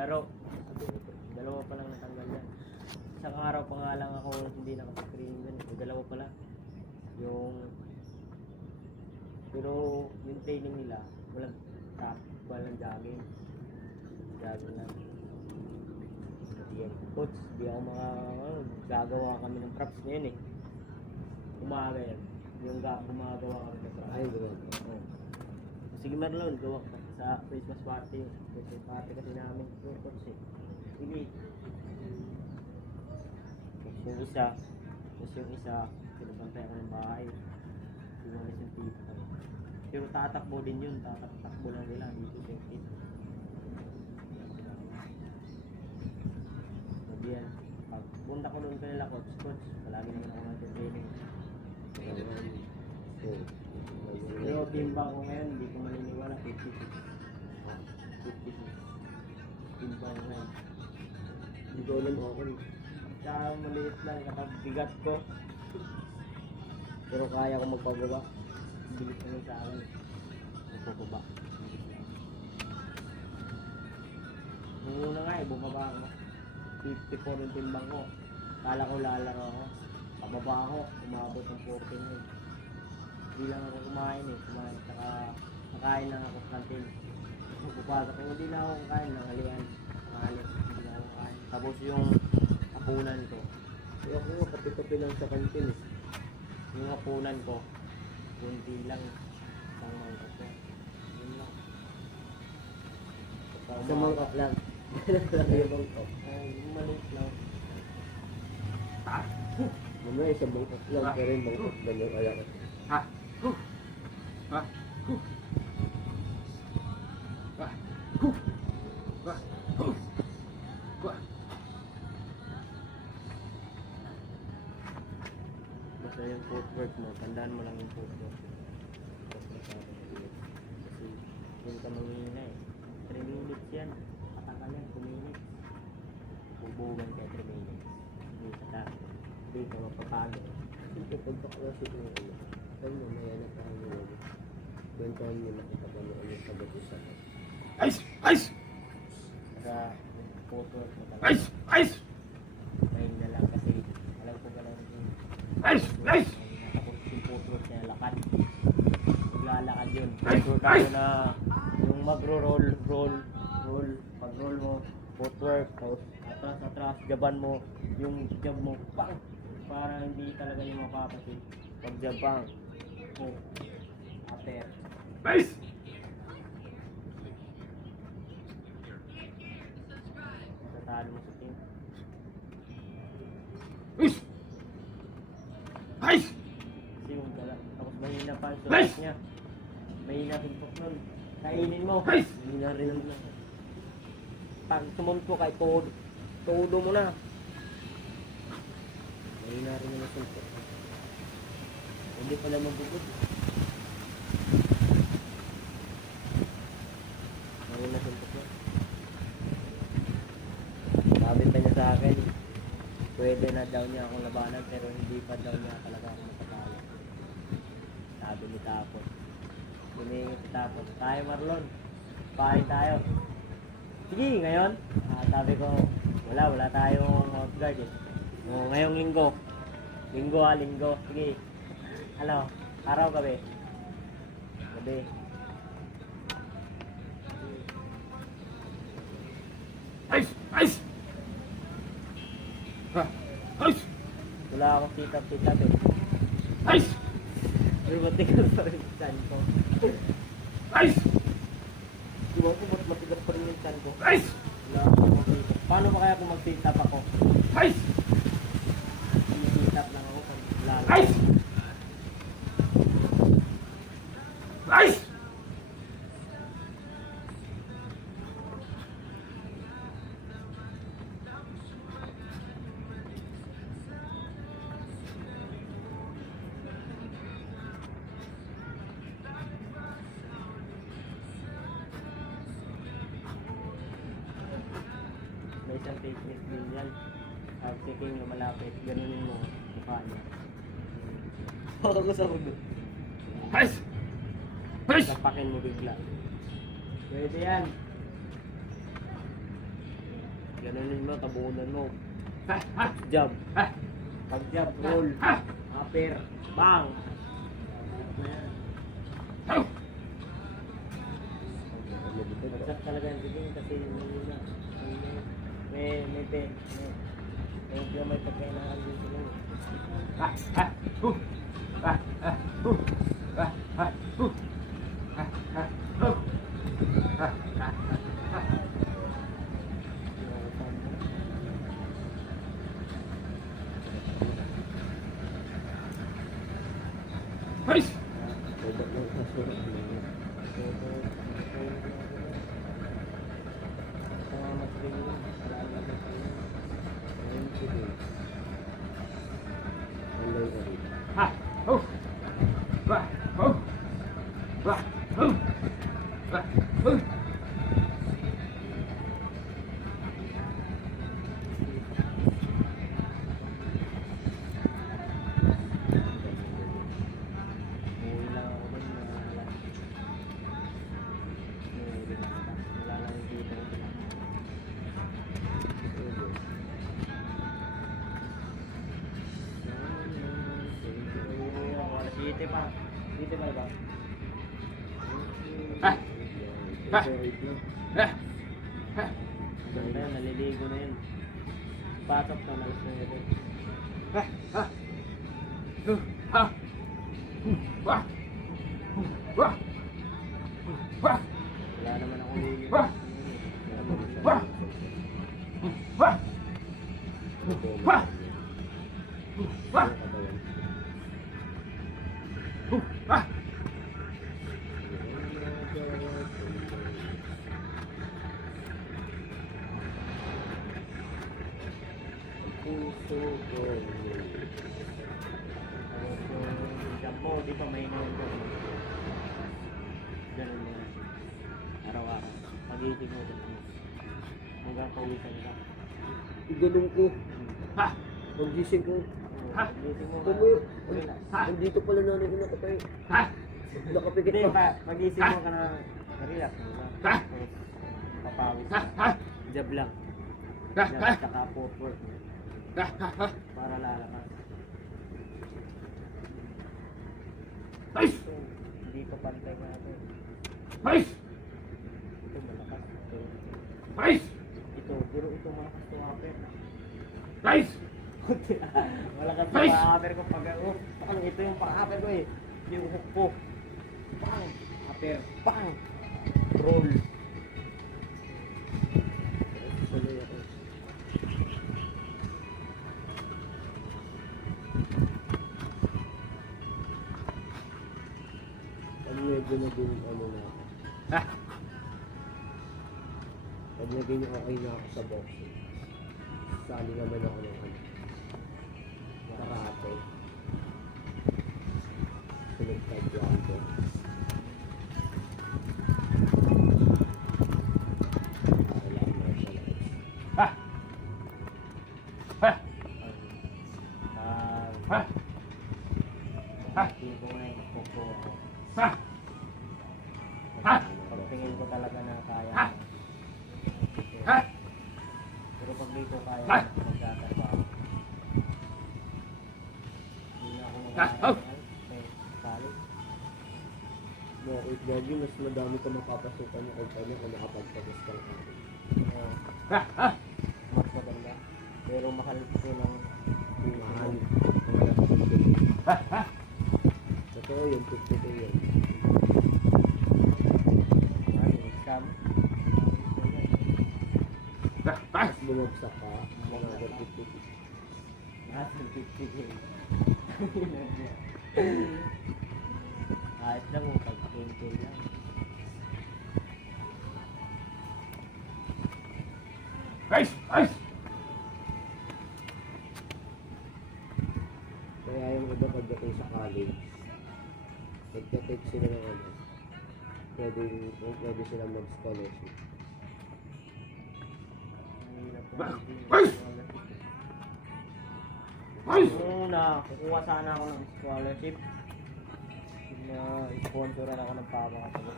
laro. Dalawa pa lang natanggal yan. Isang araw pa nga lang ako hindi nakapag-training yan. Dalawa pa lang. Pero yung training nila, walang top, walang jogging. Jogging lang. Yan. Coach, di ako gagawa kami ng props ngayon eh. Umaga yan. Gumagawa kami ng props. Ay, gawin. Oh. Sige Marlon, gawa ka sa Christmas party. Christmas party kasi namin. Coach eh. Sige. Tapos yung isa, pinabantay ako ng bahay. Pinulis yung tito ko. Pero tatakbo din yun, tatakbo lang nila dito sa kit. Sabi yan, pag punta ko doon kanila coach, palagi naman ako nag-training. Pero timba ko ngayon, hindi ko maniniwala, 56. 56. Timba ko ngayon. Hindi ko alam ako. Tsaka maliit lang kapag bigat ko. Pero kaya ko magpagawa. Bilis naman sa akin. Magpapaba. Nung una nga bumaba ako. 54 yung timbang ko. Kala ko lalaro ako. Pababa ako. Umabot ng 14 yun. Hindi lang ako kumain eh. Tsaka nakain lang ako sa kantin. Pupasok ko. Hindi lang ako kumain. Nanghalian. Hindi lang ako kumain. Tapos yung hapunan ko. Kaya ako nga, kape-kape lang sa kantin eh. Yung hapunan ko, kunti lang. Isang mangkok ko. Yun lang. Sa mangkok lang. Yung mangkok. Yung maliit lang. Mamaya isang mangkok lang. Pero yung mangkok ganyan kaya ko. Basta yung footwork mo, tandaan mo lang yung footwork. Kasi yun ka manghihina eh. 3 minutes yan. Patakal yan, 2 minutes. Bubugan ka 3 minutes. Hindi ka ta. Hindi ka mapapagod. Sige, pagpaklase ko yung ano. Kaya mamaya na tayo nyo. Kwentuhan nyo na kapag ano yung sagot sa akin. Sa footwork mo talaga. Main na lang kasi alam ko ka lang yung tapos yung footwork niya lakad. Maglalakad yun. Footwork ako na yung magro-roll, pag-roll mo, footwork, tapos atras, jaban mo, yung jab mo, pang! Para hindi talaga yung mapapasin. Pag jabang, oh, ater. Tatalo mo sa team. Kasi yung gala. Tapos mahina pa ang sulat niya. Mahina pintok nun. Kainin mo. Mahina rin naman. Pag tumulpo kay todo mo na. Mahina rin naman pintok. Hindi pala mabugod. Mahina pintok na. Sabi pa niya sa akin, pwede na daw niya akong labanan pero hindi pa daw niya talaga ako matatalo. Sabi ni Tapos. Humingi si Tapos, tayo Marlon, pahay tayo. Sige, ngayon, sabi ko, wala tayong outguard eh. O, ngayong linggo. Linggo. Sige. Ano, araw gabi. Gabi. Wala akong sit-up eh. Pero matigas pa rin yung chan ko. Di ba po matigas pa rin yung chan ko? Wala akong mag-sit-up. Paano ba kaya kung mag-sit-up ako? Sit-up lang ako pag lalo. May isang technique din yan. Taking lumalapit, ganunin mo mukha niya. Huwag ko sa ulo. Tapakin mo bigla. Pwede yan. Ganunin mo, tabunan mo. Jab. Pag jab, roll. Upper. Bang. Bagsak talaga yung tiging kasi may pagkainaan din sila. Baba ng kasurat mo. Ayun, sige. Alay ka rin. Uwi lang ako dun, wala lang yung dito ko. Wala siyete pa. Siyete pa ba? Ganda yun, naliligo na yun. Pasok na, malas na yun. Wala naman akong ligo. Puso ko. Tapos yung jump mo, dito may noon ko. Ganun mo. Araw-araw. Pag-iisip mo ganun. Hanggang pawisan ka. Ganun ko. Pag-gising ko. Pag-iisip mo ka. Kamo, Wala. andito pala nanay ko nakatay. Nakapikit Hindi, pa. pag-iisip mo ka na relax mo ba? Tapos papawis ka. Jab lang. Jab tsaka footwork. Para lalakas. Ito, hindi pa pantay natin. Ito malakas. Ito, pero ito malakas to upper. Malakas to pa-upper ko pag ito yung pa-upper ko eh. Yung hook ko. Pang! Upper. Pang! Roll. Sanay ako. Pag medyo naging ano na ako. Pag naging okay na ako sa boxing. Sali naman ako ng ano. Karate. Sunod taekwondo. Kailangan martial arts. Hindi ko na yung hook ko ako. Pagtingin ko talaga na kaya. Pero pag dito kaya, magkakaswa ako. Hindi na ako magkakaswa. Solid. Bakit Gagi, mas madami ka mapapasukan ng kumpanya kung nakapagpagos ka lang ako. Mas maganda. Pero mahal ko ng Mahal. Mga 50K. Totoo yun, 50K yun. Exam. Tapos bumagsak ka, mga 50K. Nasa 50K. Ayos lang mo pag 10K lang. Kaya yung iba pagdating sa college, nagka-take sila ng ano, pwede silang mag-scholarship. Una, kukuha sana ako ng scholarship na sponsoran ako ng papa ko.